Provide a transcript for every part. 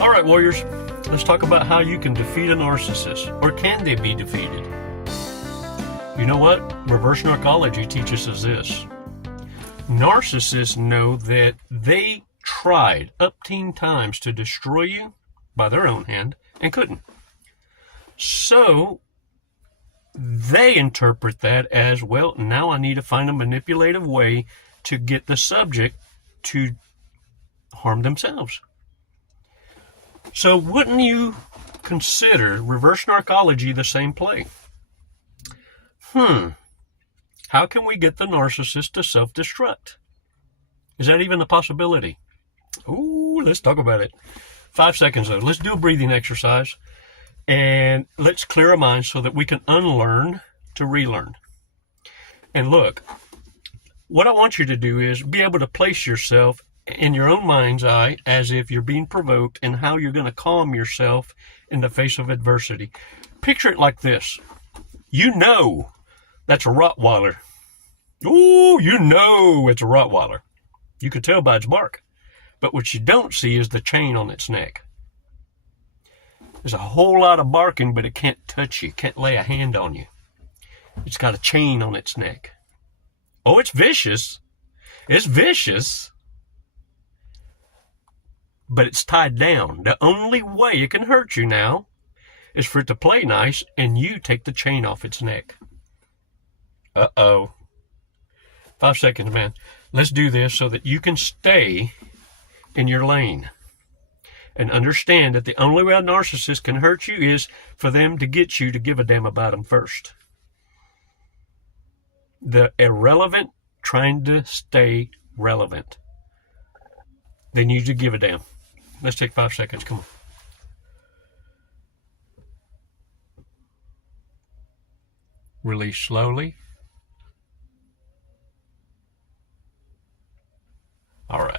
All right, warriors, let's talk about how you can defeat a narcissist, or can they be defeated? You know what? Reverse narcology teaches us this. Narcissists know that they tried umpteen times to destroy you by their own hand and couldn't. So they interpret that as, well, now I need to find a manipulative way to get the subject to harm themselves. So wouldn't you consider reverse narcology the same play? How can we get the narcissist to self-destruct? Is that even a possibility? Ooh, let's talk about it. 5 seconds though. Let's do a breathing exercise and let's clear our minds so that we can unlearn to relearn. And look, what I want you to do is be able to place yourself in your own mind's eye as if you're being provoked and how you're going to calm yourself in the face of adversity. Picture it like this. You know that's a Rottweiler. Ooh, you know it's a Rottweiler. You can tell by its bark. But what you don't see is the chain on its neck. There's a whole lot of barking, but it can't touch you, can't lay a hand on you. It's got a chain on its neck. Oh, it's vicious. It's vicious. But it's tied down. The only way it can hurt you now is for it to play nice and you take the chain off its neck. Uh-oh. 5 seconds, man. Let's do this so that you can stay in your lane and understand that the only way a narcissist can hurt you is for them to get you to give a damn about them first. The irrelevant trying to stay relevant. They need you to give a damn. Let's take 5 seconds. Come on. Release slowly. All right.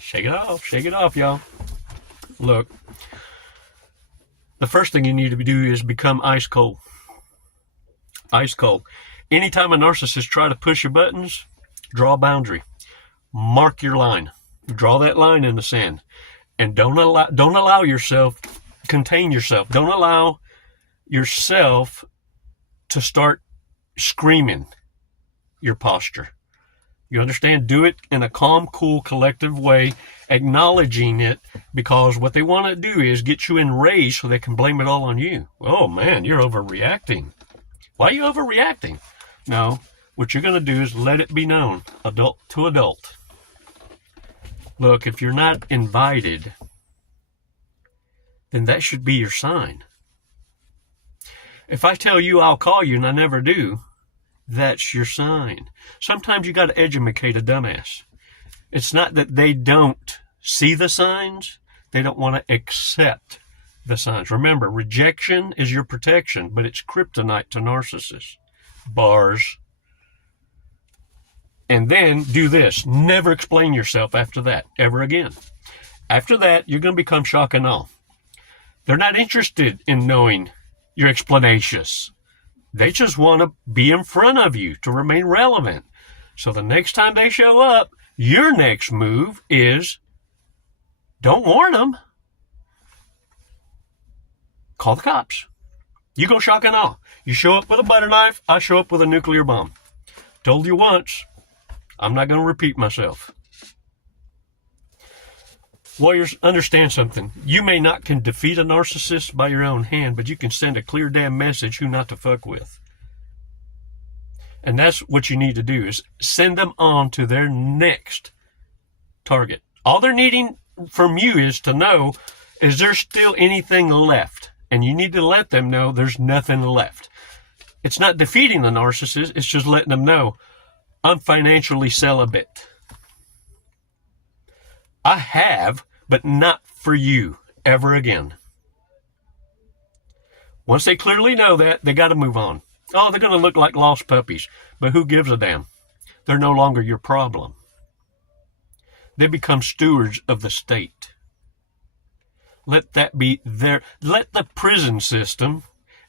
Shake it off, y'all. Look, the first thing you need to do is become ice cold. Ice cold. Anytime a narcissist try to push your buttons, draw a boundary. Mark your line. Draw that line in the sand. And don't allow yourself, contain yourself. Don't allow yourself to start screaming your posture. You understand? Do it in a calm, cool, collective way, acknowledging it, because what they want to do is get you enraged so they can blame it all on you. Oh man, you're overreacting. Why are you overreacting? No, what you're going to do is let it be known, adult to adult. Look, if you're not invited, then that should be your sign. If I tell you I'll call you and I never do, that's your sign. Sometimes you got to educate a dumbass. It's not that they don't see the signs. They don't want to accept the signs. Remember, rejection is your protection, but it's kryptonite to narcissists. Bars. And then do this. Never explain yourself after that, ever again. After that, you're going to become shock and awe. They're not interested in knowing your explanations. They just want to be in front of you to remain relevant. So the next time they show up, your next move is, don't warn them. Call the cops. You go shock and awe. You show up with a butter knife, I show up with a nuclear bomb. Told you once. I'm not going to repeat myself. Warriors, understand something. You may not can defeat a narcissist by your own hand, but you can send a clear damn message who not to fuck with. And that's what you need to do, is send them on to their next target. All they're needing from you is to know, is there still anything left? And you need to let them know there's nothing left. It's not defeating the narcissist, it's just letting them know, I'm financially celibate. I have, but not for you ever again. Once they clearly know that, they got to move on. Oh, they're going to look like lost puppies, but who gives a damn? They're no longer your problem. They become stewards of the state. Let that be their, let the prison system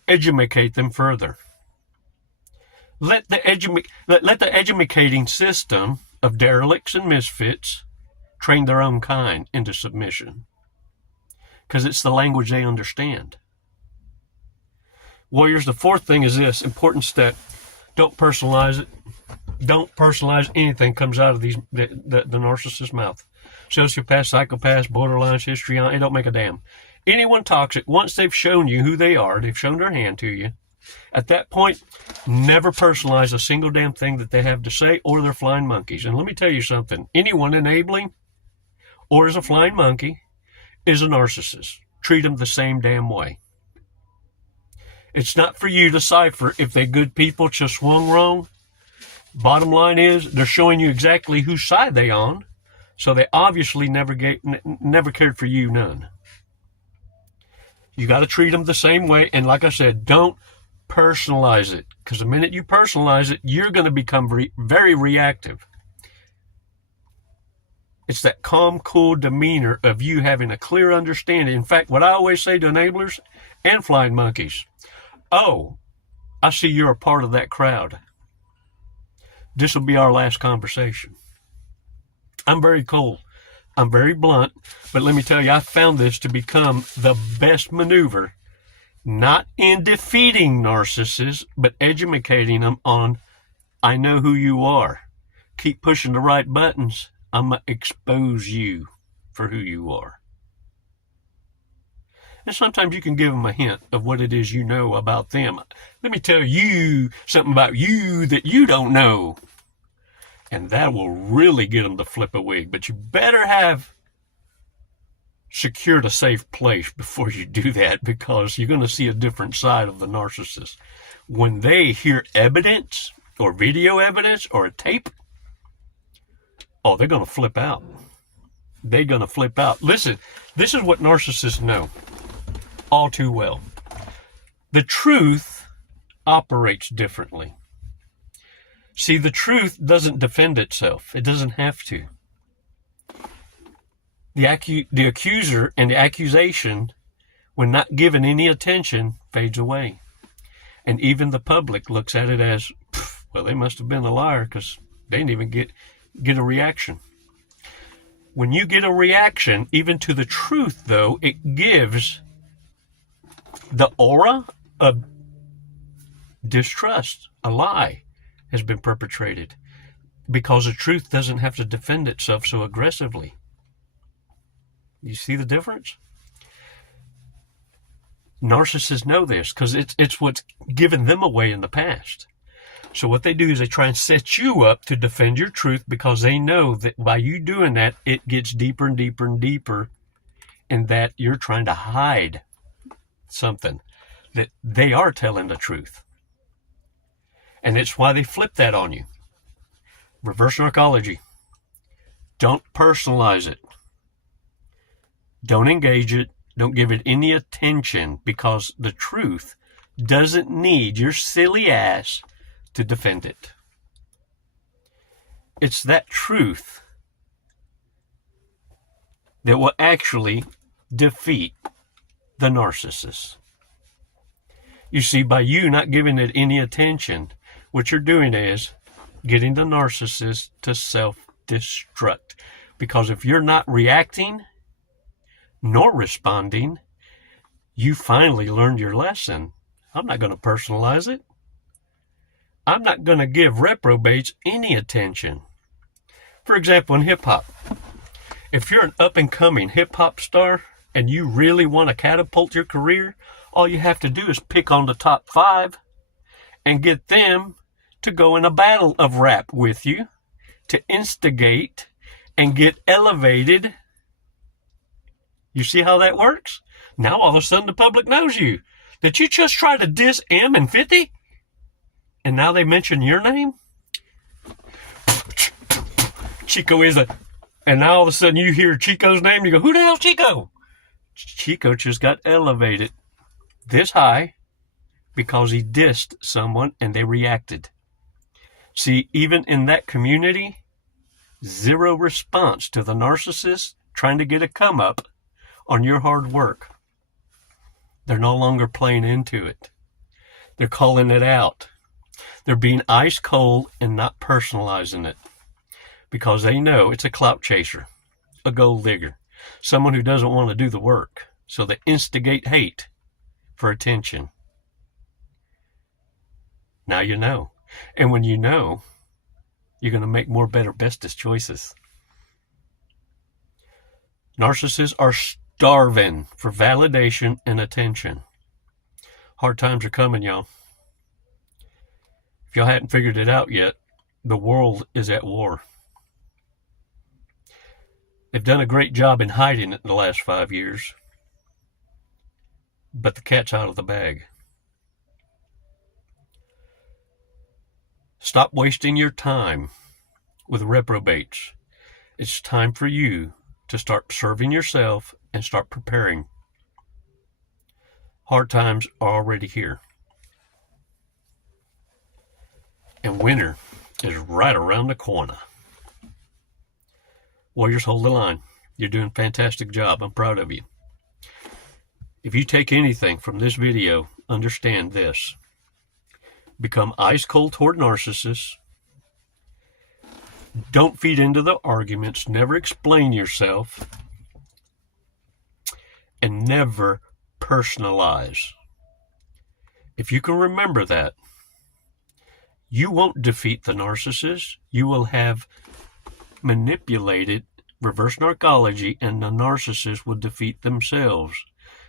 educate them further. Let the educating system of derelicts and misfits train their own kind into submission. because it's the language they understand. Warriors, the fourth thing is this important step. Don't personalize it. Don't personalize anything comes out of the narcissist's mouth. Sociopaths, psychopaths, borderlines, histrionics, it don't make a damn. Anyone toxic, once they've shown you who they are, they've shown their hand to you, at that point, never personalize a single damn thing that they have to say or they're flying monkeys. And let me tell you something. Anyone enabling or is a flying monkey is a narcissist. Treat them the same damn way. It's not for you to decipher if they're good people just swung wrong. Bottom line is they're showing you exactly whose side they're on. So they obviously never cared for you none. You got to treat them the same way. And like I said, don't personalize it. Because the minute you personalize it, you're going to become very reactive. It's that calm, cool demeanor of you having a clear understanding. In fact, what I always say to enablers and flying monkeys, oh, I see you're a part of that crowd. This will be our last conversation. I'm very cold. I'm very blunt. But let me tell you, I found this to become the best maneuver, not in defeating narcissists, but educating them on, I know who you are. Keep pushing the right buttons. I'm going to expose you for who you are. And sometimes you can give them a hint of what it is you know about them. Let me tell you something about you that you don't know. And that will really get them to flip a wig. But you better have secured a safe place before you do that, because you're going to see a different side of the narcissist. When they hear evidence or video evidence or a tape, oh, they're going to flip out. They're going to flip out. Listen, this is what narcissists know all too well. The truth operates differently. See, the truth doesn't defend itself. It doesn't have to. The accuser and the accusation, when not given any attention, fades away. And even the public looks at it as, well, they must have been a liar because they didn't even get a reaction. When you get a reaction, even to the truth, though, it gives the aura of distrust. A lie has been perpetrated because the truth doesn't have to defend itself so aggressively. You see the difference? Narcissists know this because it's what's given them away in the past. So what they do is they try and set you up to defend your truth, because they know that by you doing that, it gets deeper and deeper and deeper, and that you're trying to hide something, that they are telling the truth. And it's why they flip that on you. Reverse narcology. Don't personalize it. Don't engage it. Don't give it any attention, because the truth doesn't need your silly ass to defend it. It's that truth that will actually defeat the narcissist. You see, by you not giving it any attention, what you're doing is getting the narcissist to self-destruct. Because if you're not reacting nor responding, you finally learned your lesson. I'm not going to personalize it. I'm not going to give reprobates any attention. For example, in hip-hop, if you're an up-and-coming hip-hop star and you really want to catapult your career, all you have to do is pick on the top 5 and get them to go in a battle of rap with you, to instigate and get elevated. You see how that works? Now all of a sudden the public knows you. That you just try to diss M and 50? And now they mention your name? Chico is a... And now all of a sudden you hear Chico's name, you go, who the hell's Chico? Chico just got elevated this high because he dissed someone and they reacted. See, even in that community, zero response to the narcissist trying to get a come up on your hard work. They're no longer playing into it. They're calling it out. They're being ice cold and not personalizing it, because they know it's a clout chaser, a gold digger, someone who doesn't want to do the work. So they instigate hate for attention. Now you know. And when you know, you're going to make more better, bestest choices. Narcissists are starving for validation and attention. Hard times are coming, y'all. If y'all hadn't figured it out yet, the world is at war. They've done a great job in hiding it in the last 5 years. But the cat's out of the bag. Stop wasting your time with reprobates. It's time for you to start serving yourself and start preparing. Hard times are already here. And winter is right around the corner. Warriors, hold the line. You're doing a fantastic job. I'm proud of you. If you take anything from this video, understand this. Become ice cold toward narcissists. Don't feed into the arguments. Never explain yourself. And never personalize. If you can remember that, you won't defeat the narcissist. You will have manipulated reverse narcology, and the narcissist will defeat themselves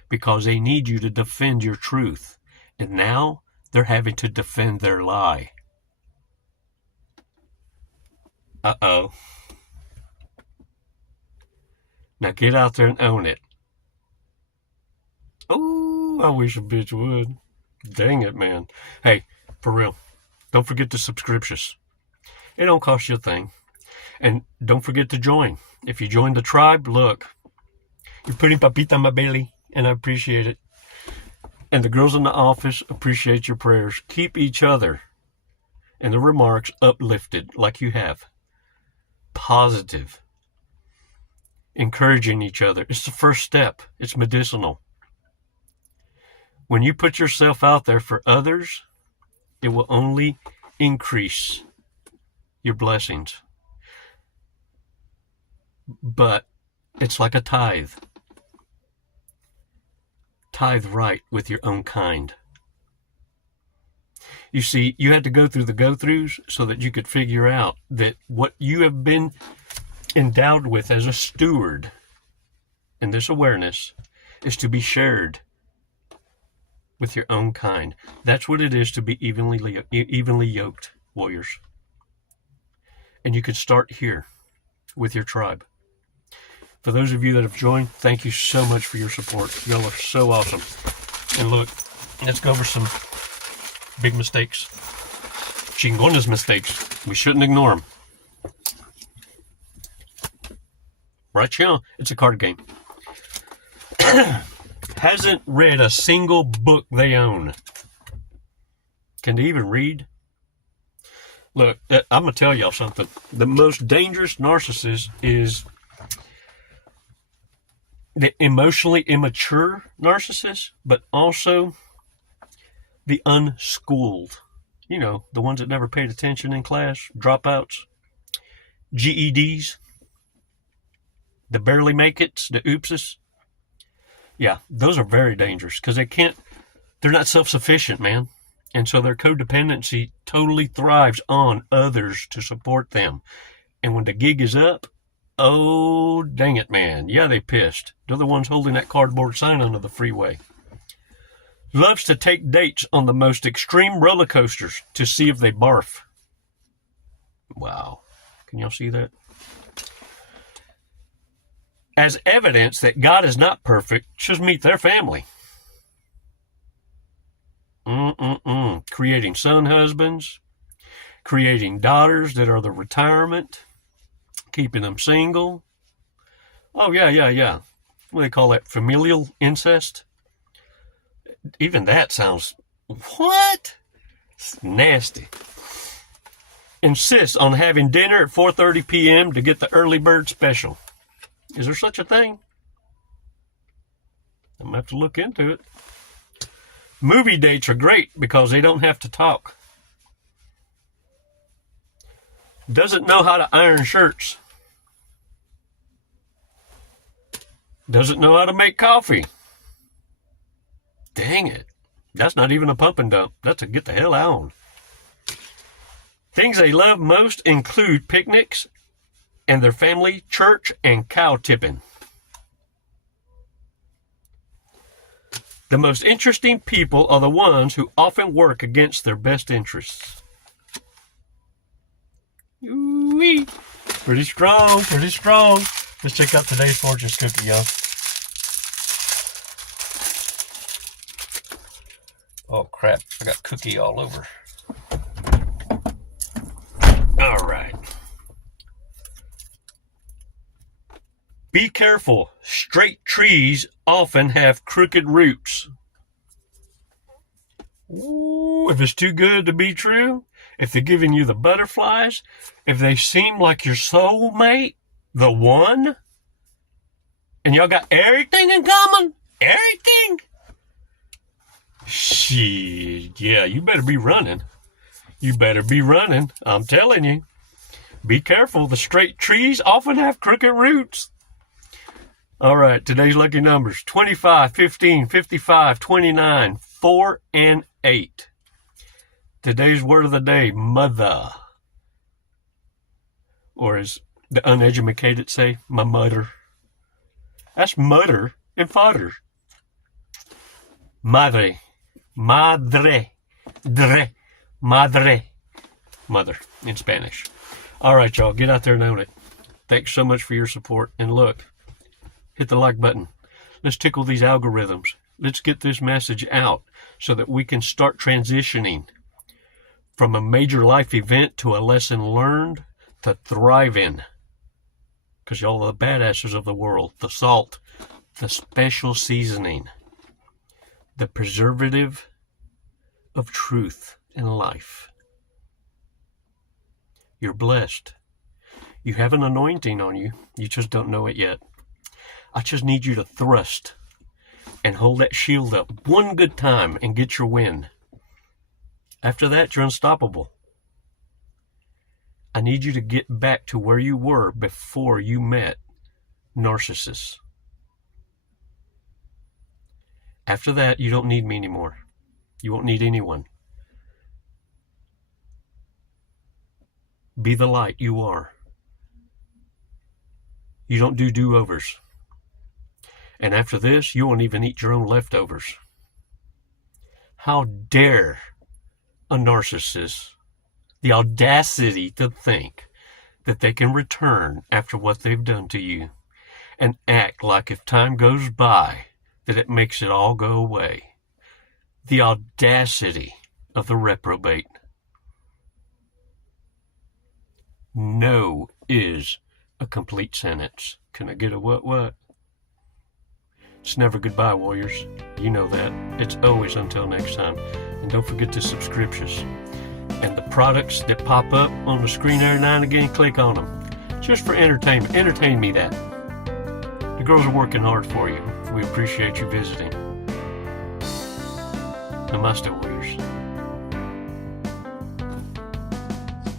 because they need you to defend your truth. And now they're having to defend their lie. Uh-oh. Now get out there and own it. Oh, I wish a bitch would. Dang it, man. Hey, for real, don't forget the subscriptions. It don't cost you a thing. And don't forget to join. If you join the tribe, look, you're putting papita in my belly, and I appreciate it. And the girls in the office appreciate your prayers. Keep each other and the remarks uplifted like you have. Positive. Encouraging each other. It's the first step. It's medicinal. When you put yourself out there for others, it will only increase your blessings. But it's like a tithe. Tithe right with your own kind. You see, you had to go through the go-throughs so that you could figure out that what you have been endowed with as a steward in this awareness is to be shared with your own kind. That's what it is to be evenly yoked, warriors. And you could start here with your tribe. For those of you that have joined, thank you so much for your support. Y'all are so awesome. And look, let's go over some big mistakes. Chingones mistakes. We shouldn't ignore them. Right here, it's a card game. Hasn't read a single book they own. Can they even read? Look, I'm going to tell y'all something. The most dangerous narcissist is the emotionally immature narcissist, but also the unschooled. You know, the ones that never paid attention in class, dropouts, GEDs, the barely make it's, the oopses. Yeah, those are very dangerous because they're not self-sufficient, man. And so their codependency totally thrives on others to support them. And when the gig is up, oh, dang it, man. Yeah, they pissed. They're the ones holding that cardboard sign onto the freeway. Loves to take dates on the most extreme roller coasters to see if they barf. Wow. Can y'all see that? As evidence that God is not perfect, just meet their family. Creating son husbands, creating daughters that are the retirement, keeping them single. Oh, yeah. What do they call that? Familial incest? Even that sounds, what? It's nasty. Insists on having dinner at 4:30 p.m. to get the early bird special. Is there such a thing? I'm going to have to look into it. Movie dates are great because they don't have to talk. Doesn't know how to iron shirts. Doesn't know how to make coffee. Dang it. That's not even a pump and dump. That's a get the hell on. Things they love most include picnics and their family, church, and cow tipping. The most interesting people are the ones who often work against their best interests. Ooh-wee. Pretty strong, pretty strong. Let's check out today's fortune cookie, y'all. Oh, crap. I got cookie all over. All right. Be careful. Straight trees often have crooked roots. Ooh, if it's too good to be true, if they're giving you the butterflies, if they seem like your soulmate, the one, and y'all got everything in common, everything, shit, yeah, you better be running. You better be running. I'm telling you. Be careful. The straight trees often have crooked roots. All right, today's lucky numbers: 25, 15, 55, 29, 4, and 8. Today's word of the day: mother. Or as the uneducated say, my mother. That's mother and father. Madre. Madre. Dre. Madre. Mother in Spanish. All right, y'all, get out there and own it. Thanks so much for your support. And look, hit the like button. Let's tickle these algorithms. Let's get this message out so that we can start transitioning from a major life event to a lesson learned to thrive in. Because y'all are the badasses of the world. The salt, the special seasoning, the preservative of truth and life. You're blessed. You have an anointing on you. You just don't know it yet. I just need you to thrust and hold that shield up one good time and get your win. After that, you're unstoppable. I need you to get back to where you were before you met Narcissists. After that, you don't need me anymore. You won't need anyone. Be the light you are. You don't do do-overs. And after this, you won't even eat your own leftovers. How dare a narcissist, the audacity to think that they can return after what they've done to you and act like if time goes by that it makes it all go away. The audacity of the reprobate. No is a complete sentence. Can I get a what? It's never goodbye, warriors. You know that. It's always until next time. And don't forget the subscriptions. And the products that pop up on the screen every now and again, click on them. Just for entertainment. Entertain me that. The girls are working hard for you. We appreciate you visiting. Namaste, warriors.